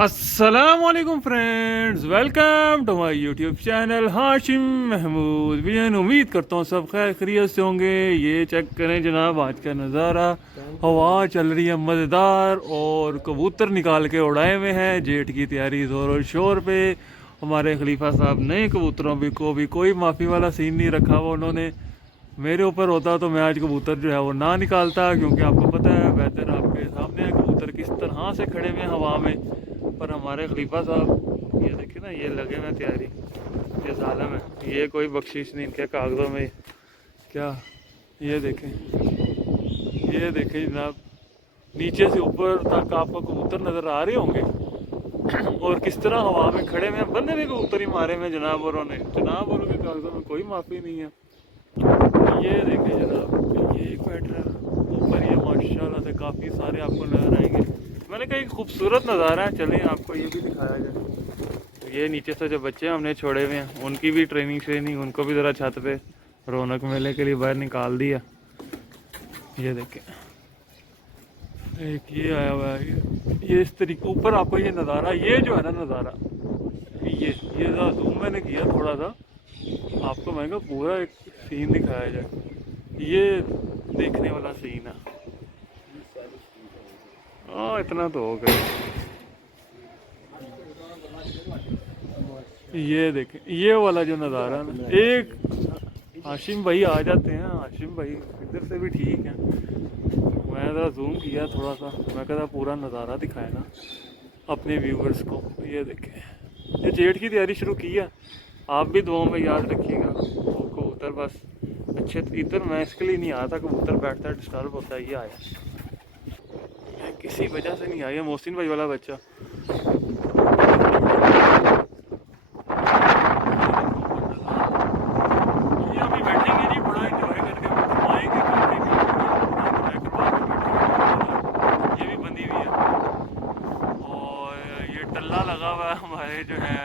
अस्सलामुअलैकुम friends, welcome to my YouTube channel Hashim Mahmood Bin. उम्मीद करता हूँ सब खैर खैरियत से होंगे। ये चेक करें जनाब, आज का नज़ारा, हवा चल रही है मज़ेदार और कबूतर निकाल के उड़ाए हुए हैं। जेठ की तैयारी ज़ोर और शोर पे। हमारे खलीफा साहब नए कबूतरों को भी कोई माफ़ी वाला सीन नहीं रखा हुआ उन्होंने। मेरे ऊपर होता तो मैं आज कबूतर जो है वो ना निकालता, क्योंकि आपको पता है वेदर आपके सामने है, कबूतर किस तरह से खड़े हुए हैं हवा में। पर हमारे खलीफा साहब ये देखिए ना, ये लगे हुए तैयारी, ये जालिम है, ये कोई बख्शिश नहीं इनके कागज़ों में। क्या ये देखें, ये देखें जनाब, नीचे से ऊपर तक आपको कबूतर नज़र आ रहे होंगे और किस तरह हवा में खड़े हुए हैं। बंदे भी कबूतर ही मारे में जनाब औरों ने, जनाब औरों के कागज़ों में कोई माफ़ी नहीं है। ये देखें जनाब, ये एक बैठ रहा है ऊपर, ये माशाल्लाह से काफ़ी सारे आपको नजर आएंगे। मैंने कहा एक खूबसूरत नज़ारा है, चलें आपको ये भी दिखाया जाए। ये नीचे से जो बच्चे हमने छोड़े हुए हैं उनकी भी ट्रेनिंग उनको भी ज़रा छत पे रौनक मेले के लिए बाहर निकाल दिया। ये देखें, एक ये आया हुआ है, ये इस तरीके ऊपर आपको ये नज़ारा, ये जो है ना नज़ारा, ये ज़रा जूम मैंने किया थोड़ा सा आपको, मैं पूरा एक सीन दिखाया जाए। ये देखने वाला सीन है। हाँ, इतना तो हो गया। ये देखें, ये वाला जो नज़ारा है ना, एक हाशिम भाई आ जाते हैं, हाशिम भाई इधर से भी ठीक है। मैं ज़रा जूम किया थोड़ा सा, मैं कहता पूरा नज़ारा दिखाया ना अपने व्यूवर्स को। ये देखें, ये जेठ की तैयारी शुरू की है, आप भी दुआओं में याद रखिएगा। वो कबूतर बस अच्छे इधर, मैं इसके लिए नहीं आया था, कबूतर बैठता है डिस्टर्ब होता है, ये आया किसी वजह से नहीं आया। मोहसिन भाई वाला बच्चा, ये अभी बैठेंगे जी, बड़ा इंजॉय करके घुमाएंगे ये भी बंधी हुई है और ये टल्ला लगा हुआ है हमारे जो है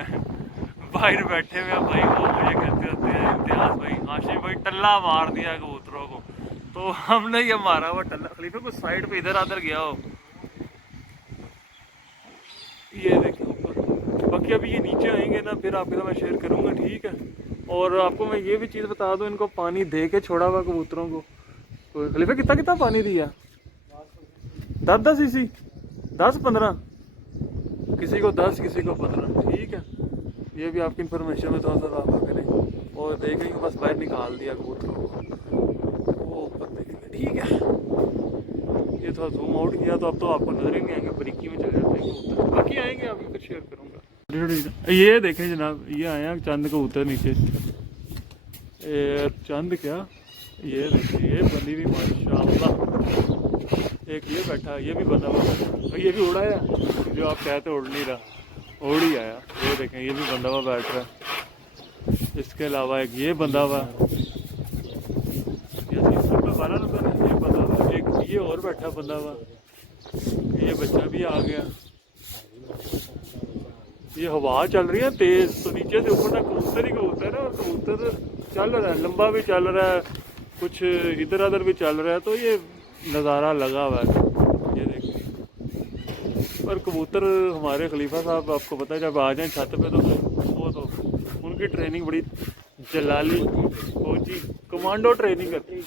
बाहर बैठे हुए हैं भाई। वो मुझे कहते होते हैं इम्तियाज भाई, हाशिम भाई टल्ला मार दिया कबूतरों को, तो हमने ये मारा हुआ टल्ला। खलीफा को साइड पे इधर आधर गया हो। ये देखिए ऊपर, बाकी अभी ये नीचे आएंगे ना फिर आपके साथ मैं शेयर करूँगा, ठीक है। और आपको मैं ये भी चीज़ बता दूँ, इनको पानी दे के छोड़ा हुआ कबूतरों को। तो खलीफा कितना कितना पानी दिया? 10-10 सीसी, 10-15, किसी को 10 किसी को 15, ठीक है। ये भी आपकी इन्फॉर्मेशन में थोड़ा सा इजाफा करें। और देखेंगे बस बाहर निकाल दिया कबूतरों को, वो ऊपर देखेंगे, ठीक है। ये थोड़ा जूम आउट किया तो अब तो आपको नजर ही नहीं आएंगे, बरीकी में चले जाते हैं कबूतर, बाकी आएंगे आपको फिर शेयर करूँगा। ये देखें जनाब, ये आया चंद कबूतर नीचे, चंद क्या, ये देखिए, ये बंदी भी माशाल्लाह। एक ये बैठा, ये भी बंधा हुआ, ये भी उड़ा है, जो आप कहते उड़ नहीं रहा, उड़ ही आया। ये देखें, ये भी बंधा हुआ बैठ रहा है। इसके अलावा एक ये बंधा हुआ, बारह नंबर है, ये बंधा हुआ, एक ये और बैठा बंधा हुआ, ये बच्चा भी आ गया। ये हवा चल रही है तेज, तो नीचे से ऊपर तक कबूतर ही कबूतर है, और कबूतर चल रहा है, लंबा भी चल रहा है, कुछ इधर उधर भी चल रहा है, तो ये नज़ारा लगा हुआ है। ये देखिए, पर कबूतर हमारे खलीफा साहब, आपको पता है जब आ जाए छत पे तो वो तो उनकी ट्रेनिंग बड़ी जलाली फौजी कमांडो ट्रेनिंग करती है।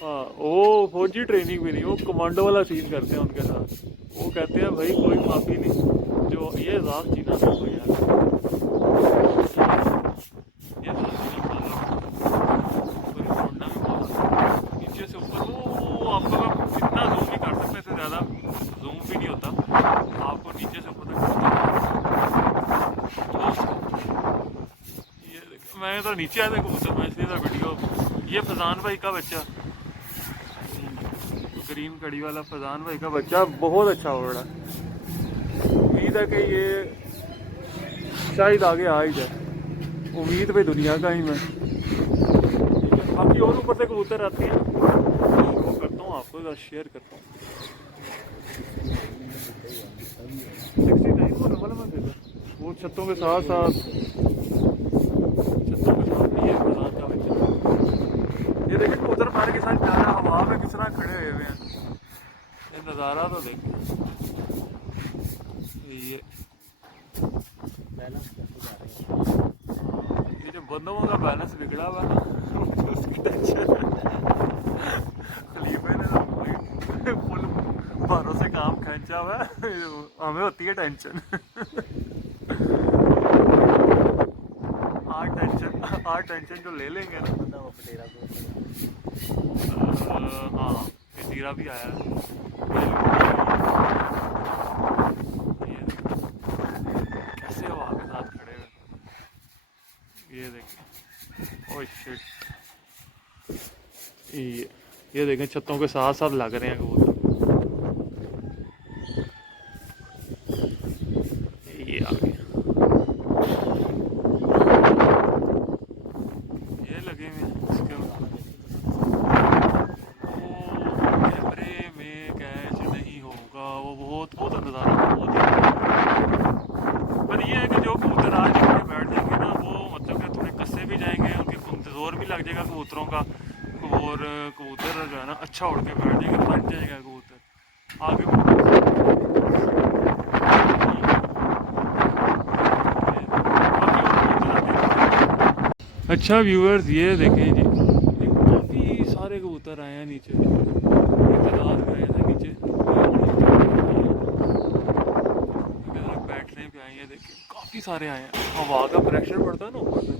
हाँ, वो फौजी ट्रेनिंग भी नहीं, वो कमांडो वाला सीन करते हैं उनके साथ। वो कहते हैं भाई कोई माफ़ी नहीं, जो ये राग जीना देखो यार, ये नीचे से ऊपर, वो आपको मैं इतना जूम नहीं कर सकता, इससे ज़्यादा जूम भी नहीं होता, आपको नीचे से ऊपर ये मैं तो नीचे आया था कबूतर, मैं इसलिए था वीडियो। ये फजान भाई का बच्चा, ग्रीन कड़ी वाला फजान भाई का बच्चा बहुत अच्छा उड़ रहा है। उम्मीद है कि ये शायद आगे आ ही जाए, उम्मीद पे दुनिया का ही मैं, बाकी और ऊपर से कबूतर आते हैं वो करता हूँ, आपको शेयर करता हूँ। 69 को डबल में वो छतों के साथ साथ, छतों के साथ ये फजान का बच्चा, ये देखिए कबूतर मार के साथ जा रहा, हवा में किस तरह खड़े हुए हैं, ये नज़ारा तो देखिए। ये ये जो बंदों का बैलेंस बिगड़ा हुआ है ना उसकी टेंशन खलीफे ने तो फुल बारों से काम खींचा हुआ है, हमें होती है टेंशन। आज टेंशन जो ले लेंगे ना। हाँ तीरा भी आया है। कैसे वो आगे साथ खड़े हुए, ये देखिए। ओह शिट, ये देखें छतों के साथ साथ लग रहे हैं कबूतर। ये आ गया, ये लगे हुए इसके कैमरे में कैच नहीं होगा, वो बहुत बहुत अंदाजा बहुत है। पर ये है कि जो कबूतर आज बैठ जाएंगे ना, वो मतलब कि थोड़े कस्से भी जाएंगे, उनके जोर भी लग जाएगा कबूतरों का, और कबूतर जो है ना अच्छा उड़ के बैठ जाएगा, बन जाएगा कबूतर आगे। अच्छा व्यूअर्स, ये देखें जी, काफ़ी सारे कबूतर आए हैं नीचे, तादाद में आए थे नीचे, बैठने पे आए हैं। देखें काफ़ी सारे आए हैं। हवा का प्रेशर पड़ता है ना ऊपर से,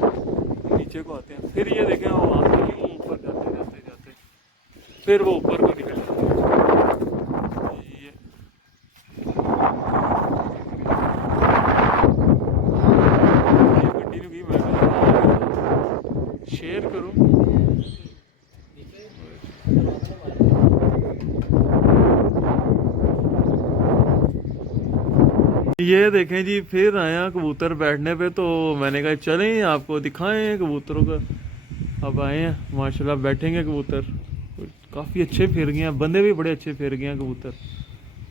नीचे को आते हैं, फिर ये देखें हवा से ऊपर जाते जाते जाते फिर वो ऊपर को निकल जाते हैं। कंटिन्यू की मैं शेयर करूँ। ये देखें जी, फिर आया कबूतर बैठने पे, तो मैंने कहा चलें आपको दिखाएं कबूतरों का। अब आए हैं माशाल्लाह, बैठेंगे कबूतर, काफ़ी अच्छे फिर गए हैं, बंदे भी बड़े अच्छे फिर गए हैं, कबूतर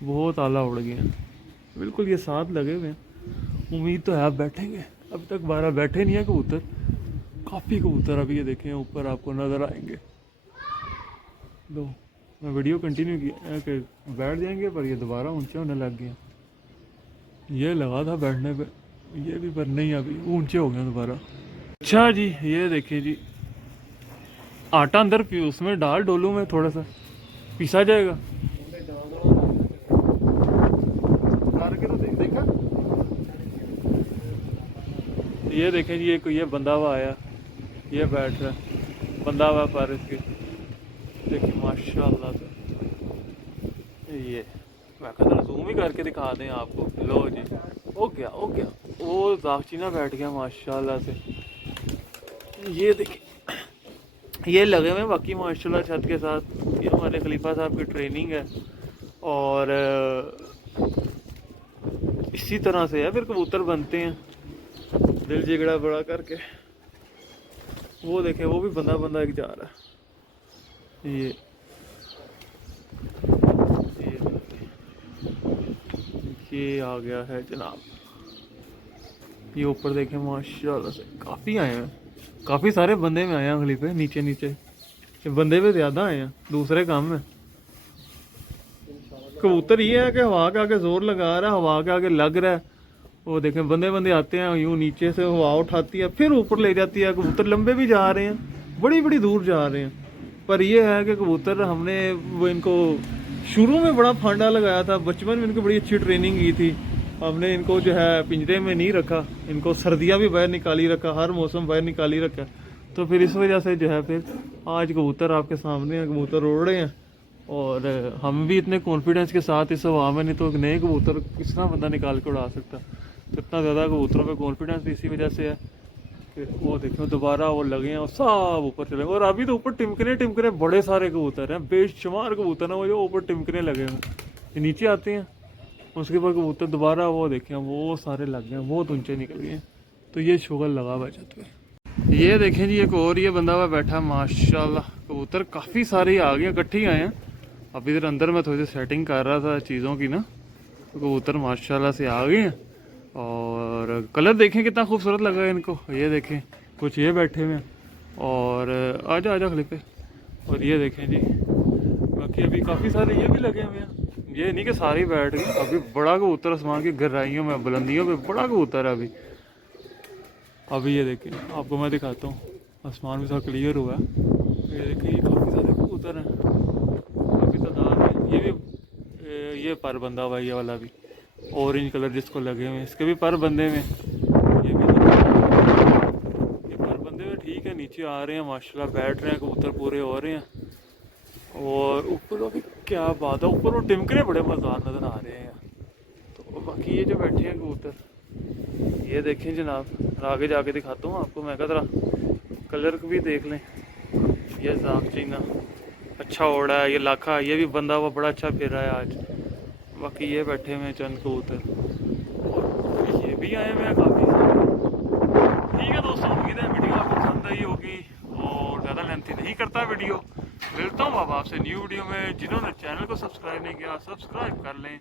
बहुत आला उड़ गए हैं, बिल्कुल ये साथ लगे हुए हैं। उम्मीद तो है आप बैठेंगे, अब तक 12 बैठे नहीं है कबूतर, काफ़ी कबूतर अभी ये देखें ऊपर आपको नज़र आएंगे। दो मैं वीडियो कंटिन्यू किया कि बैठ जाएंगे, पर ये दोबारा ऊंचे होने लग गए। ये लगा था बैठने पे, ये भी पर नहीं, अभी ऊंचे हो गए दोबारा। अच्छा जी, ये देखिए जी, आटा अंदर उसमें डाल डोलू में थोड़ा सा पीसा जाएगा करके, तो देखा। ये देखें जी, ये बंदा हुआ आया, ये बैठ रहा है बंदा हुआ पर इसके, देखिए माशाल्लाह से। ये मैं कहता जूम ही करके दिखा दें आपको। लो जी, हो गया वो दागचीना बैठ गया माशाल्लाह से। ये देखिए ये लगे हुए बाकी माशाल्लाह छत के साथ। ये हमारे खलीफा साहब की ट्रेनिंग है, और इसी तरह से है फिर कबूतर बनते हैं, दिल जिगड़ा बड़ा करके। वो देखे वो भी बंदा एक जा रहा है। ये आ गया है जनाब, ये ऊपर देखें माशाल्लाह से काफ़ी आए हैं, काफ़ी सारे बंदे में आए हैं खलीफे। नीचे बंदे पे ज़्यादा आए हैं, दूसरे काम में। कबूतर ये है कि हवा के आगे जोर लगा रहा है, हवा के आगे लग रहा है। वो देखें बंदे आते हैं, यूँ नीचे से हवा उठाती है फिर ऊपर ले जाती है। कबूतर लंबे भी जा रहे हैं, बड़ी दूर जा रहे हैं। पर यह है कि कबूतर हमने वो इनको शुरू में बड़ा फांडा लगाया था, बचपन में इनको बड़ी अच्छी ट्रेनिंग की थी। हमने इनको जो है पिंजरे में नहीं रखा, इनको सर्दियाँ भी बाहर निकाली रखा, हर मौसम बाहर निकाली रखा। तो फिर इस वजह से जो है फिर आज कबूतर आपके सामने हैं, कबूतर उड़ रहे हैं। और हम भी इतने कॉन्फिडेंस के साथ इस हवा में, नहीं तो नए कबूतर किस तरह बंदा निकाल के उड़ा सकता। तो इतना ज़्यादा कबूतरों पे कॉन्फिडेंस इसी वजह से है कि वो देखो दोबारा वो लगे हैं और सब ऊपर चले। और अभी तो ऊपर टिमकने बड़े सारे कबूतर हैं, बेशुमार कबूतर हैं वो जो ऊपर टिमकने लगे हैं। ये नीचे आते हैं, उसके बाद कबूतर दोबारा वो देखें वो सारे लग गए, बहुत ऊंचे निकल गए। तो ये शुगर लगा हुआ छत पे। ये देखें जी, एक और ये बंदा हुआ बैठा माशाल्लाह। कबूतर काफ़ी सारे आ गए, इकट्ठे ही आए हैं। अभी इधर अंदर मैं थोड़ी सी सेटिंग कर रहा था चीज़ों की ना, तो कबूतर माशाल्लाह से आ गए हैं। और कलर देखें कितना खूबसूरत लगा है इनको। ये देखें कुछ ये बैठे हुए हैं, और आजा खलीफे। और ये देखें जी, बाकी अभी काफ़ी सारे ये भी लगे हुए हैं। ये नहीं कि सारे बैठ गए, अभी बड़ा कबूतर आसमान की गहराइयों में, बुलंदियों पे बड़ा कबूतर है अभी। अभी ये देखें, आपको मैं दिखाता हूँ, आसमान भी थोड़ा क्लियर हुआ है। ये देखें, ये काफ़ी सारे कबूतर हैं, काफ़ी तादाद में। ये भी ये पर बंधा हुआ है, ये वाला भी ऑरेंज कलर जिसको लगे हुए हैं, इसके भी पर बंधे हुए। ये भी ये पर बंधे हुए ठीक है। नीचे आ रहे हैं माशाल्लाह, बैठ रहे हैं कबूतर, पूरे हो रहे हैं। और ऊपर अभी क्या बात है, ऊपर वो टिमकने बड़े मज़ेदार नज़र आ रहे हैं। तो बाकी ये जो बैठे हैं कबूतर, ये देखें जनाब, आगे जाके दिखाता हूँ आपको मैं, जरा कलर को भी देख लें। ये जाक चीना अच्छा ओढ़ा है, ये लाखा, ये भी बंदा हुआ बड़ा अच्छा फिर रहा है आज। बाकी ये बैठे हुए हैं चंद कबूतर, और ये भी आए हुए हैं काफ़ी सारे। ठीक है दोस्तों, उम्मीद है वीडियो आपको पसंद आई होगी और ज़्यादा लेंथी नहीं करता वीडियो। मिलता हूँ अब आपसे न्यू वीडियो में। जिन्होंने चैनल को सब्सक्राइब नहीं किया, सब्सक्राइब कर लें,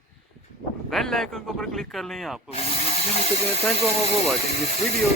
बेल आइकन के ऊपर क्लिक कर लें, आपको वीडियो नोटिफिकेशन मिल सके। Thank you for watching this video.